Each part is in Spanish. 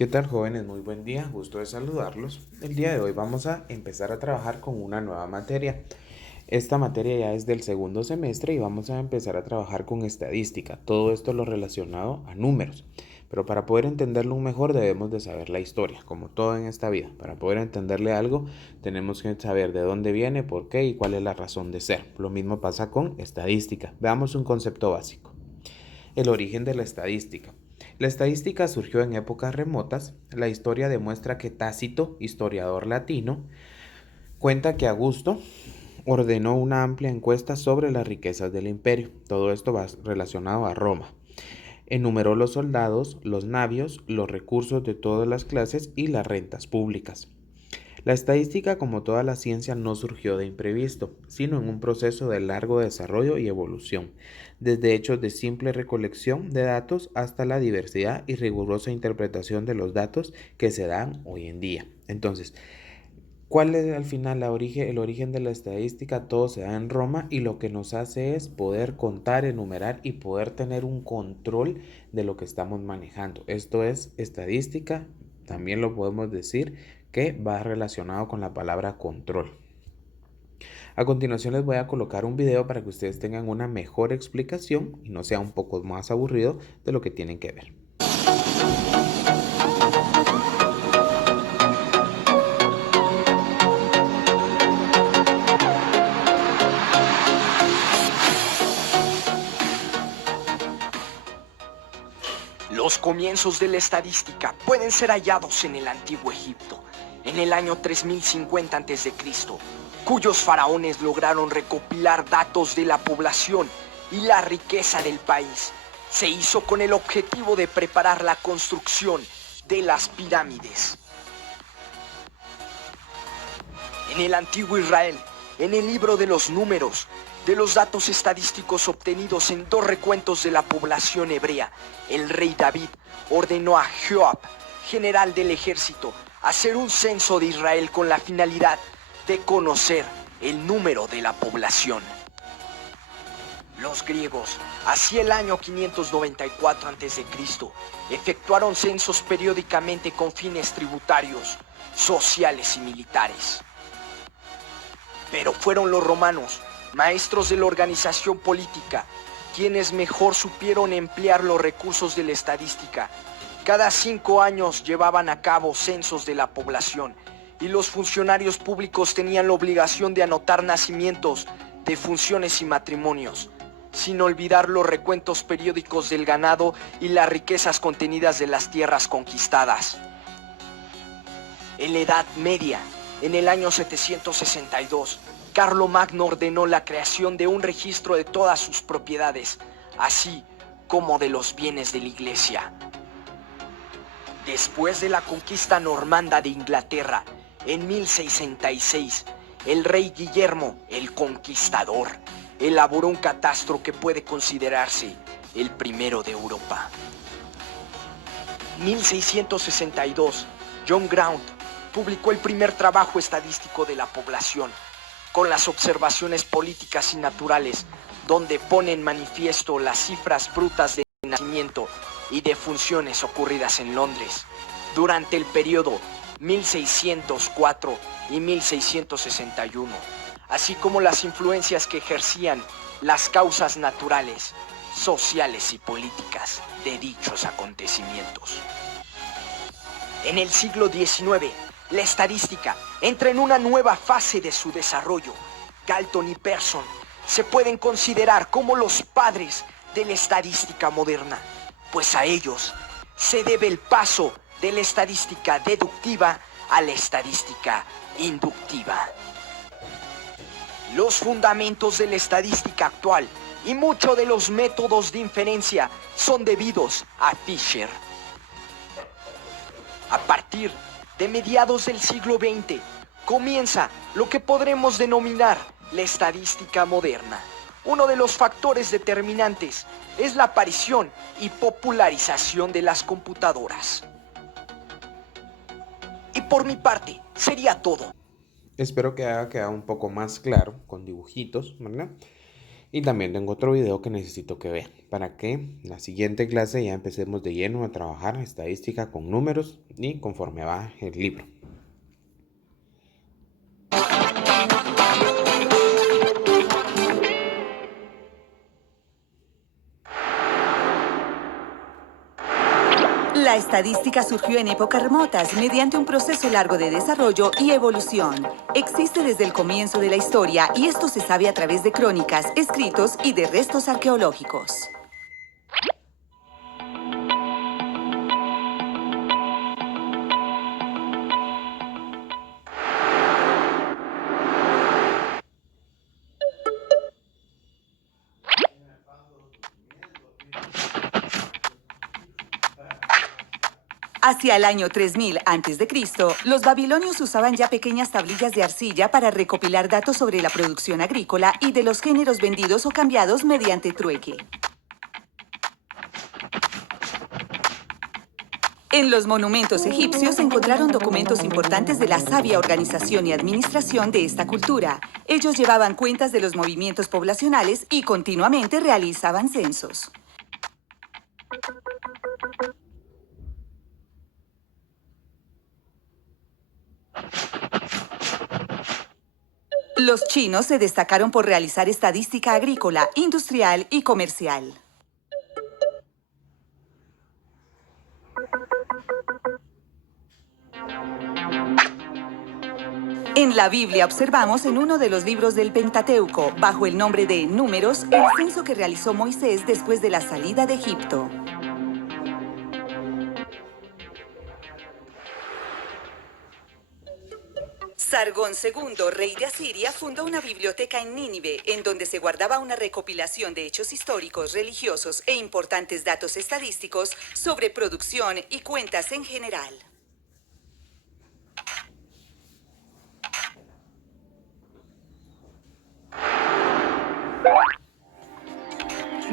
¿Qué tal, jóvenes? Muy buen día, gusto de saludarlos. El día de hoy vamos a empezar a trabajar con una nueva materia. Esta materia ya es del segundo semestre y vamos a empezar a trabajar con estadística, todo esto lo relacionado a números. Pero para poder entenderlo mejor debemos de saber la historia, como todo en esta vida. Para poder entenderle algo tenemos que saber de dónde viene, por qué y cuál es la razón de ser. Lo mismo pasa con estadística. Veamos un concepto básico. El origen de la estadística. La estadística surgió en épocas remotas. La historia demuestra que Tácito, historiador latino, cuenta que Augusto ordenó una amplia encuesta sobre las riquezas del imperio. Todo esto va relacionado a Roma. Enumeró los soldados, los navios, los recursos de todas las clases y las rentas públicas. La estadística, como toda la ciencia, no surgió de imprevisto, sino en un proceso de largo desarrollo y evolución, desde hechos de simple recolección de datos hasta la diversidad y rigurosa interpretación de los datos que se dan hoy en día. Entonces, ¿cuál es al final el origen de la estadística? Todo se da en Roma y lo que nos hace es poder contar, enumerar y poder tener un control de lo que estamos manejando. Esto es estadística, también lo podemos decir que va relacionado con la palabra control. A continuación les voy a colocar un video para que ustedes tengan una mejor explicación y no sea un poco más aburrido de lo que tienen que ver. Los comienzos de la estadística pueden ser hallados en el Antiguo Egipto, en el año 3050 a.C., cuyos faraones lograron recopilar datos de la población y la riqueza del país. Se hizo con el objetivo de preparar la construcción de las pirámides. En el antiguo Israel, en el libro de los números, de los datos estadísticos obtenidos en dos recuentos de la población hebrea, el rey David ordenó a Joab, general del ejército, hacer un censo de Israel con la finalidad de conocer el número de la población. Los griegos, hacia el año 594 a.C., efectuaron censos periódicamente con fines tributarios, sociales y militares. Pero fueron los romanos, maestros de la organización política, quienes mejor supieron emplear los recursos de la estadística. Cada 5 años llevaban a cabo censos de la población y los funcionarios públicos tenían la obligación de anotar nacimientos, defunciones y matrimonios, sin olvidar los recuentos periódicos del ganado y las riquezas contenidas de las tierras conquistadas. En la Edad Media, en el año 762, Carlomagno ordenó la creación de un registro de todas sus propiedades, así como de los bienes de la Iglesia. Después de la conquista normanda de Inglaterra, en 1066, el rey Guillermo el Conquistador elaboró un catastro que puede considerarse el primero de Europa. 1662, John Grant publicó el primer trabajo estadístico de la población, con las observaciones políticas y naturales, donde pone en manifiesto las cifras brutas de nacimiento y defunciones ocurridas en Londres durante el periodo 1604 y 1661, así como las influencias que ejercían las causas naturales, sociales y políticas de dichos acontecimientos. En el siglo XIX, la estadística entra en una nueva fase de su desarrollo. Galton y Pearson se pueden considerar como los padres de la estadística moderna, pues a ellos se debe el paso de la estadística deductiva a la estadística inductiva. Los fundamentos de la estadística actual y muchos de los métodos de inferencia son debidos a Fisher. A partir de mediados del siglo XX, comienza lo que podremos denominar la estadística moderna. Uno de los factores determinantes es la aparición y popularización de las computadoras. Y por mi parte, sería todo. Espero que haya quedado un poco más claro con dibujitos, ¿verdad? Y también tengo otro video que necesito que vean para que la siguiente clase ya empecemos de lleno a trabajar estadística con números y conforme va el libro. La estadística surgió en épocas remotas mediante un proceso largo de desarrollo y evolución. Existe desde el comienzo de la historia y esto se sabe a través de crónicas, escritos y de restos arqueológicos. Hacia el año 3000 a.C., los babilonios usaban ya pequeñas tablillas de arcilla para recopilar datos sobre la producción agrícola y de los géneros vendidos o cambiados mediante trueque. En los monumentos egipcios se encontraron documentos importantes de la sabia organización y administración de esta cultura. Ellos llevaban cuentas de los movimientos poblacionales y continuamente realizaban censos. Los chinos se destacaron por realizar estadística agrícola, industrial y comercial. En la Biblia observamos en uno de los libros del Pentateuco, bajo el nombre de Números, el censo que realizó Moisés después de la salida de Egipto. Sargón II, rey de Asiria, fundó una biblioteca en Nínive, en donde se guardaba una recopilación de hechos históricos, religiosos e importantes datos estadísticos sobre producción y cuentas en general.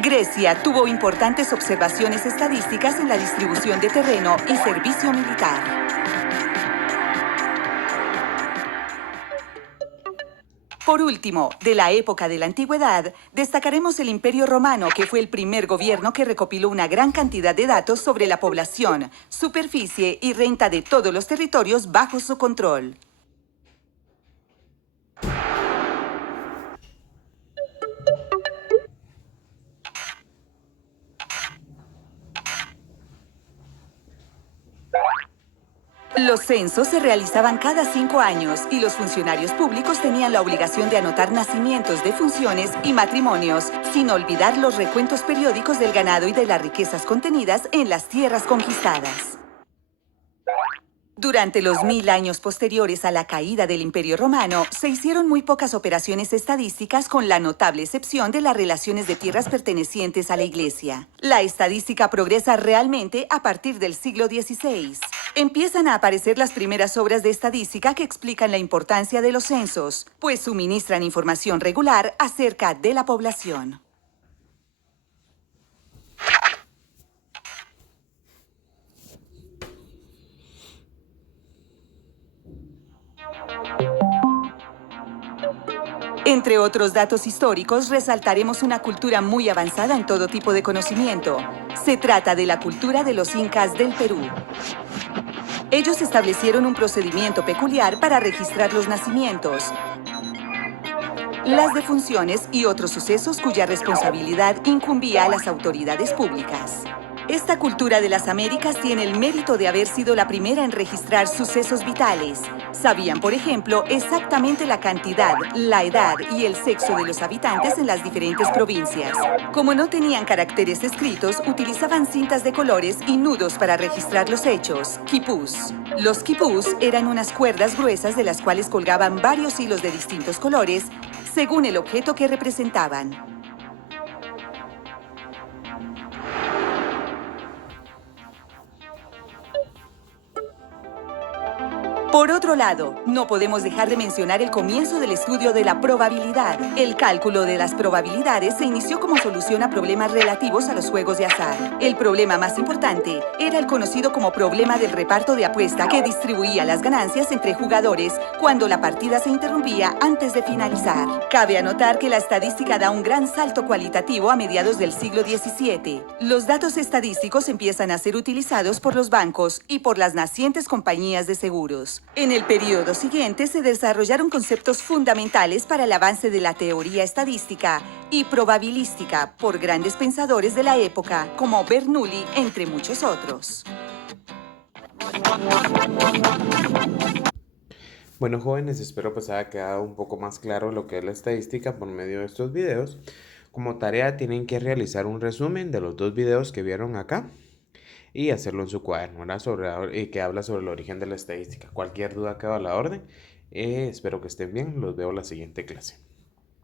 Grecia tuvo importantes observaciones estadísticas en la distribución de terreno y servicio militar. Por último, de la época de la antigüedad, destacaremos el Imperio Romano, que fue el primer gobierno que recopiló una gran cantidad de datos sobre la población, superficie y renta de todos los territorios bajo su control. Los censos se realizaban cada 5 años y los funcionarios públicos tenían la obligación de anotar nacimientos, defunciones y matrimonios, sin olvidar los recuentos periódicos del ganado y de las riquezas contenidas en las tierras conquistadas. Durante los 1000 años posteriores a la caída del Imperio Romano, se hicieron muy pocas operaciones estadísticas con la notable excepción de las relaciones de tierras pertenecientes a la Iglesia. La estadística progresa realmente a partir del siglo XVI. Empiezan a aparecer las primeras obras de estadística que explican la importancia de los censos, pues suministran información regular acerca de la población. Entre otros datos históricos, resaltaremos una cultura muy avanzada en todo tipo de conocimiento. Se trata de la cultura de los incas del Perú. Ellos establecieron un procedimiento peculiar para registrar los nacimientos, las defunciones y otros sucesos cuya responsabilidad incumbía a las autoridades públicas. Esta cultura de las Américas tiene el mérito de haber sido la primera en registrar sucesos vitales. Sabían, por ejemplo, exactamente la cantidad, la edad y el sexo de los habitantes en las diferentes provincias. Como no tenían caracteres escritos, utilizaban cintas de colores y nudos para registrar los hechos, quipús. Los quipús eran unas cuerdas gruesas de las cuales colgaban varios hilos de distintos colores, según el objeto que representaban. Por otro lado, no podemos dejar de mencionar el comienzo del estudio de la probabilidad. El cálculo de las probabilidades se inició como solución a problemas relativos a los juegos de azar. El problema más importante era el conocido como problema del reparto de apuesta, que distribuía las ganancias entre jugadores cuando la partida se interrumpía antes de finalizar. Cabe anotar que la estadística da un gran salto cualitativo a mediados del siglo XVII. Los datos estadísticos empiezan a ser utilizados por los bancos y por las nacientes compañías de seguros. En el periodo siguiente se desarrollaron conceptos fundamentales para el avance de la teoría estadística y probabilística por grandes pensadores de la época, como Bernoulli, entre muchos otros. Bueno, jóvenes, espero pues haya quedado un poco más claro lo que es la estadística por medio de estos videos. Como tarea tienen que realizar un resumen de los 2 videos que vieron acá y hacerlo en su cuaderno, ¿verdad? Que habla sobre el origen de la estadística. Cualquier duda queda a la orden. Espero que estén bien. Los veo en la siguiente clase.